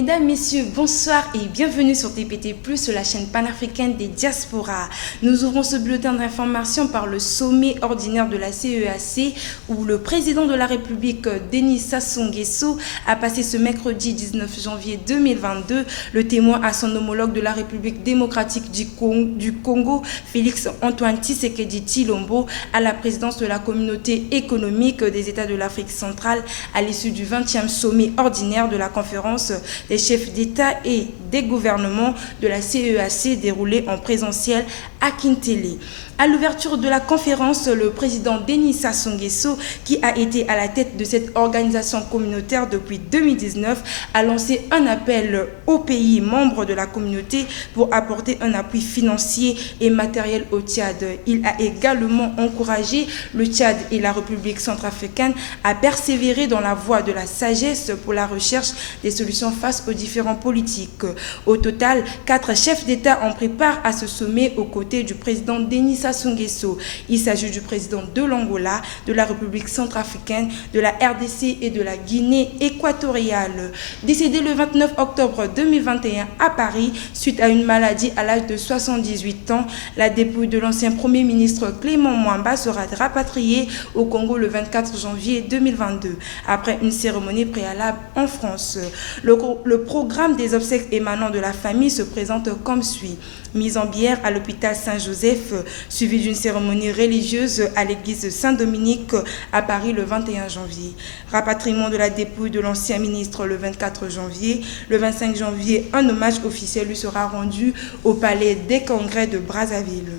Mesdames, Messieurs, bonsoir et bienvenue sur TPT+, la chaîne panafricaine des diasporas. Nous ouvrons ce bulletin d'information par le sommet ordinaire de la CEAC où le président de la République, Denis Sassou Nguesso, a passé ce mercredi 19 janvier 2022 le témoin à son homologue de la République démocratique du Congo, Félix Antoine Tshisekedi Tshilombo, à la présidence de la communauté économique des États de l'Afrique centrale à l'issue du 20e sommet ordinaire de la conférence des chefs d'État et des gouvernements de la CEAC déroulé en présentiel à Kintélé. À l'ouverture de la conférence, le président Denis Sassou Nguesso, qui a été à la tête de cette organisation communautaire depuis 2019, a lancé un appel aux pays membres de la communauté pour apporter un appui financier et matériel au Tchad. Il a également encouragé le Tchad et la République centrafricaine à persévérer dans la voie de la sagesse pour la recherche des solutions face aux différents politiques. Au total, 4 chefs d'État ont pris part à ce sommet aux côtés du président Denis Sassou Nguesso. Il s'agit du président de l'Angola, de la République centrafricaine, de la RDC et de la Guinée équatoriale. Décédé le 29 octobre 2021 à Paris suite à une maladie à l'âge de 78 ans, la dépouille de l'ancien Premier ministre Clément Mwamba sera rapatriée au Congo le 24 janvier 2022, après une cérémonie préalable en France. Le programme des obsèques émanant de la famille se présente comme suit. Mise en bière à l'hôpital Saint-Joseph, suivie d'une cérémonie religieuse à l'église Saint-Dominique à Paris le 21 janvier. Rapatriement de la dépouille de l'ancien ministre le 24 janvier. Le 25 janvier, un hommage officiel lui sera rendu au palais des Congrès de Brazzaville.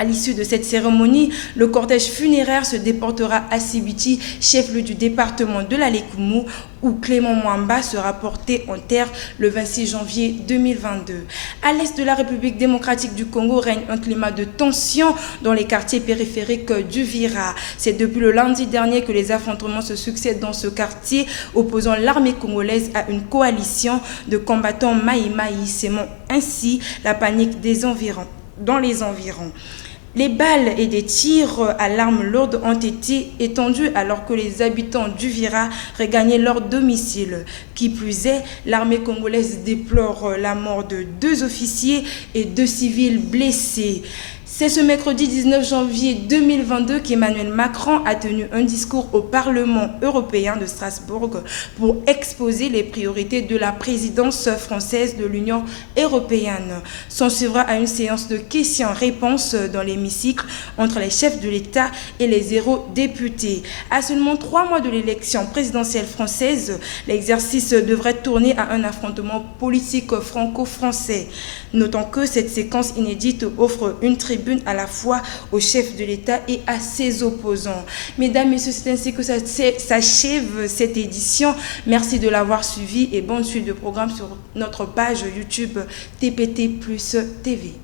À l'issue de cette cérémonie, le cortège funéraire se déportera à Sibiti, chef-lieu du département de la Lékoumou, où Clément Mwamba sera porté en terre le 26 janvier 2022. À l'est de la République démocratique du Congo règne un climat de tension dans les quartiers périphériques du Vira. C'est depuis le lundi dernier que les affrontements se succèdent dans ce quartier, opposant l'armée congolaise à une coalition de combattants maï-maï, sémant ainsi la panique dans les environs. Les balles et des tirs à l'arme lourde ont été étendus alors que les habitants du Vira regagnaient leur domicile. Qui plus est, l'armée congolaise déplore la mort de 2 officiers et 2 civils blessés. C'est ce mercredi 19 janvier 2022 qu'Emmanuel Macron a tenu un discours au Parlement européen de Strasbourg pour exposer les priorités de la présidence française de l'Union européenne. S'en suivra à une séance de questions-réponses dans l'hémicycle entre les chefs de l'État et les eurodéputés. À seulement 3 mois de l'élection présidentielle française, l'exercice devrait tourner à un affrontement politique franco-français. Notons que cette séquence inédite offre une tribune à la fois au chef de l'État et à ses opposants. Mesdames, Messieurs, c'est ainsi que s'achève cette édition. Merci de l'avoir suivi et bonne suite de programme sur notre page YouTube TPT+ TV.